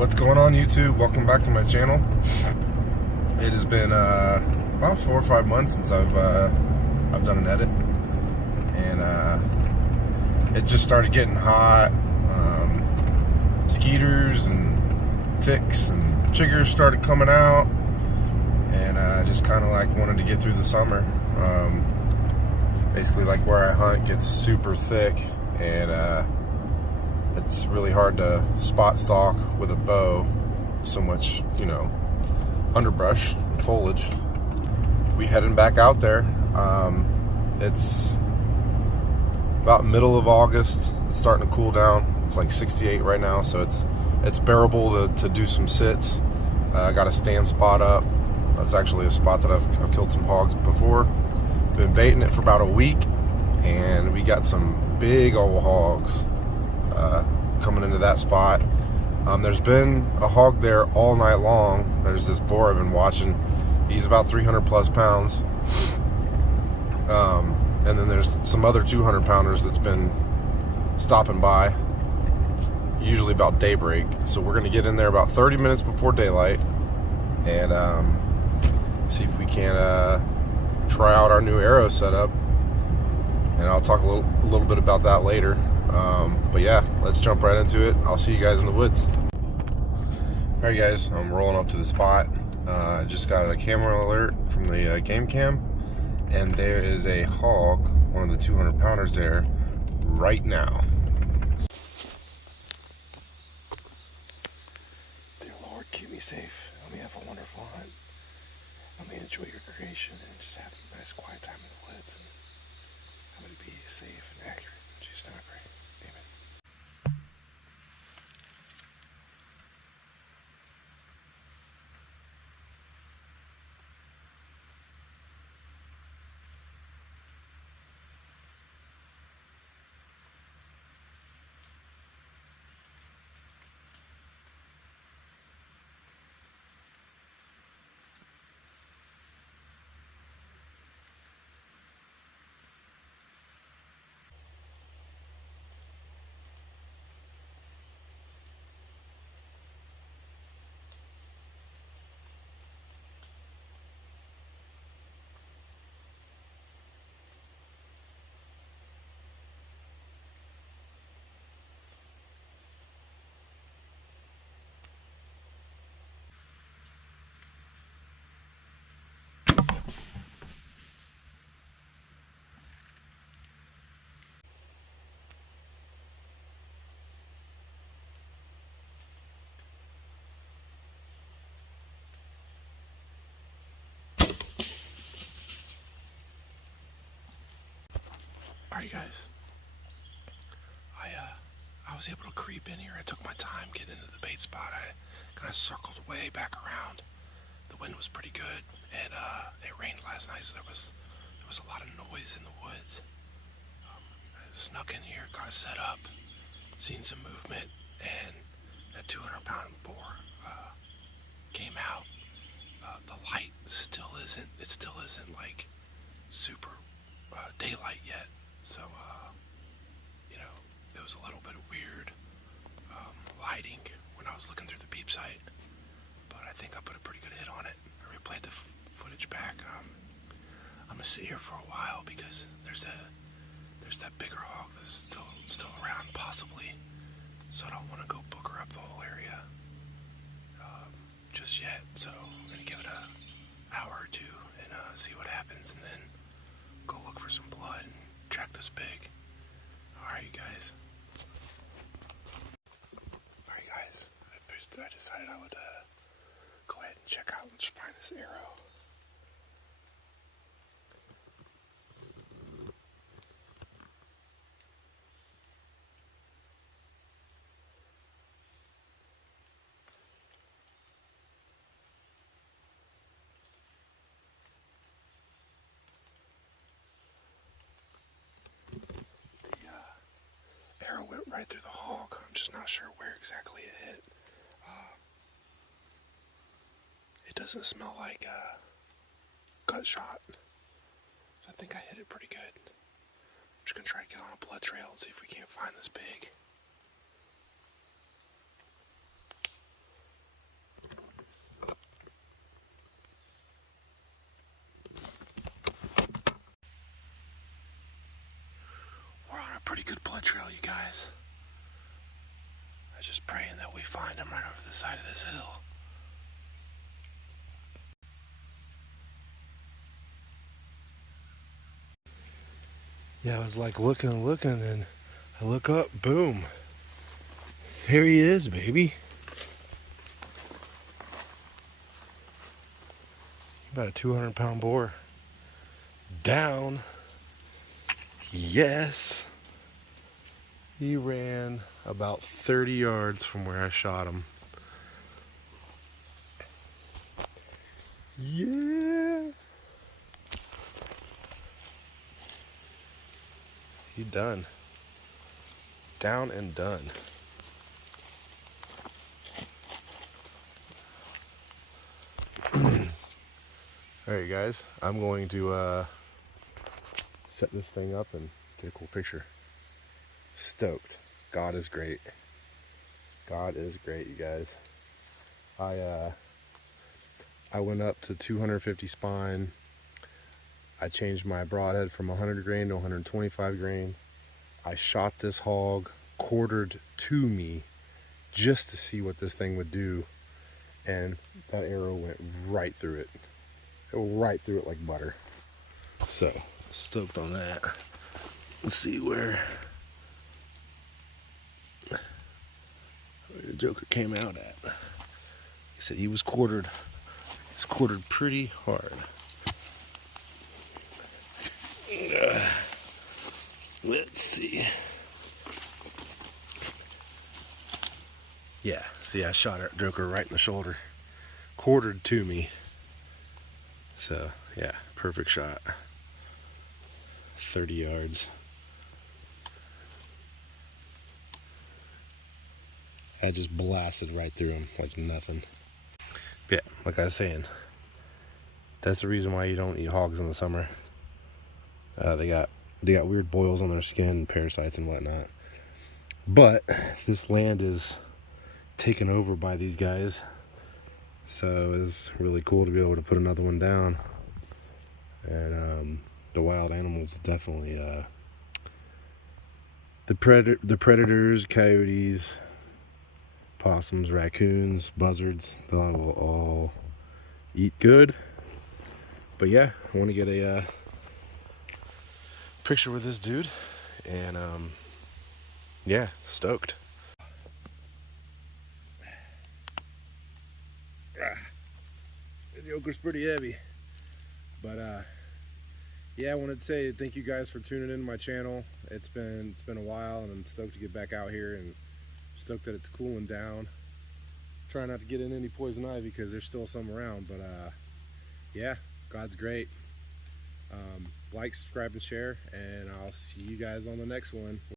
What's going on, YouTube? Welcome back to my channel. It has been about 4 or 5 months since I've done an edit, and it just started getting hot. Skeeters and ticks and chiggers started coming out, and I just kind of like wanted to get through the summer. Basically, like where I hunt gets super thick, and it's really hard to spot stalk with a bow. So much, underbrush and foliage. We heading back out there. It's about middle of August. It's starting to cool down. It's like 68 right now, so it's bearable to do some sits. I got a stand spot up. That's actually a spot that I've killed some hogs before. Been baiting it for about a week, and we got some big old hogs coming into that spot. There's been a hog there all night long. There's this boar I've been watching. He's about 300 plus pounds. And then there's some other 200 pounders that's been stopping by, usually about daybreak. So we're gonna get in there about 30 minutes before daylight and see if we can try out our new arrow setup. And I'll talk a little bit about that later. But yeah, let's jump right into it. I'll see you guys in the woods. All right, guys, I'm rolling up to the spot. I just got a camera alert from the game cam, and there is a hog, one of the 200 pounders there right now. Dear Lord, keep me safe. Let me have a wonderful hunt. Let me enjoy your creation and just have a nice quiet time in the woods. And I'm going to be safe and accurate. In Jesus' name I pray. Amen. Alright, guys, I was able to creep in here. I took my time getting into the bait spot. I kind of circled way back around. The wind was pretty good, and it rained last night, so there was a lot of noise in the woods. I snuck in here, got set up, seen some movement, and that 200-pound boar came out. The light still isn't like super daylight yet. So, it was a little bit of weird lighting when I was looking through the beep sight, but I think I put a pretty good hit on it. I replayed the footage back. I'm gonna sit here for a while because there's that bigger hog that's still around, possibly. So I don't want to go booger up the whole area just yet. So I'm gonna give it an hour or two and see what happens, and then go look for some blood and track this pig. Alright, you guys. Alright, guys. I decided I would go ahead and check out and just find this arrow. Arrow went right through the hog. I'm just not sure where exactly it hit. It doesn't smell like a gut shot, so I think I hit it pretty good. I'm just gonna try to get on a blood trail and see if we can't find this pig. solid trail, you guys. I'm just praying that we find him right over the side of this hill. Yeah, I was like looking, and then I look up, boom. Here he is, baby. About a 200-pound boar. Down. Yes. He ran about 30 yards from where I shot him. Yeah. He done. Down and done. Alright guys, I'm going to set this thing up and get a cool picture. Stoked. God is great. God is great, you guys. I went up to 250 spine. I changed my broadhead from 100 grain to 125 grain. I shot this hog quartered to me just to see what this thing would do, and that arrow went right through it. Right through it like butter. So stoked on that. Let's see where the Joker came out at. He said he was quartered. He's quartered pretty hard. Let's see. Yeah, see, I shot at Joker right in the shoulder. Quartered to me. So, yeah, perfect shot. 30 yards. I just blasted right through him like nothing. Yeah, like I was saying, that's the reason why you don't eat hogs in the summer. They got weird boils on their skin, parasites and whatnot. But this land is taken over by these guys, so it's really cool to be able to put another one down. And the wild animals definitely, the predators, coyotes, possums, raccoons, buzzards, they will all eat good. But yeah, I want to get a picture with this dude, and yeah, stoked. The Joker's pretty heavy, but yeah, I wanted to say thank you guys for tuning into my channel. It's been a while, and I'm stoked to get back out here, and stoked that it's cooling down. Try not to get in any poison ivy because there's still some around, but yeah, God's great. Like, subscribe, and share, and I'll see you guys on the next one.